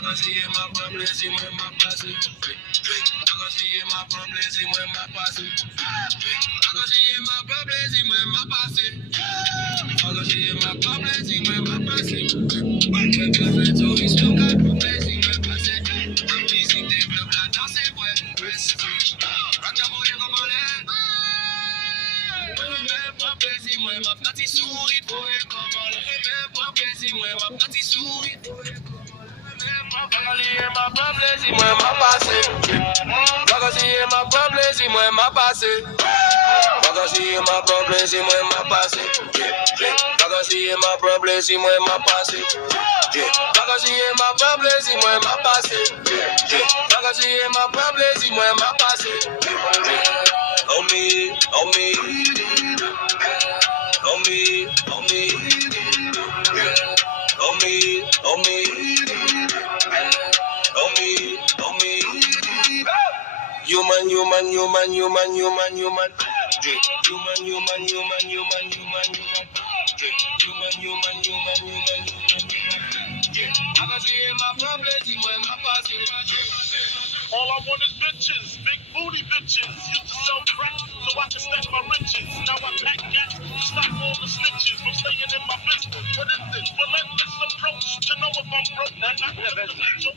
Agasiye ma problème, moi ma passé. Agasiye ma problème, moi ma passé. Agasiye ma problème, moi ma passé. Agasiye ma problème, moi ma passé. When girlfriend told me still got problème, moi passé. I'm teasing des clubs la danse, ouais, reste free. Rock la boy comme on est. Même pas plaisir, moi ma petite souris, boy comme on est. Même pas plaisir, moi ma petite souris. Agasiye ma problème, moi ma passé. Agasiye ma problème, moi ma passé. Agasiye ma problème, moi ma passé. Agasiye ma problème, moi ma passé. Agasiye ma problème, moi ma passé. Agasiye ma problème, moi ma passé. On me, on me, on me, on me, on me, on me. Human. Human. Human. Agasiye ma problème, moi ma passé. All I want is bitches, big booty bitches. Used to sell crack so I can stack my riches. Now I pack gas to stop all the snitches from staying in my business. What is this? Relentless approach to know if I'm broke. So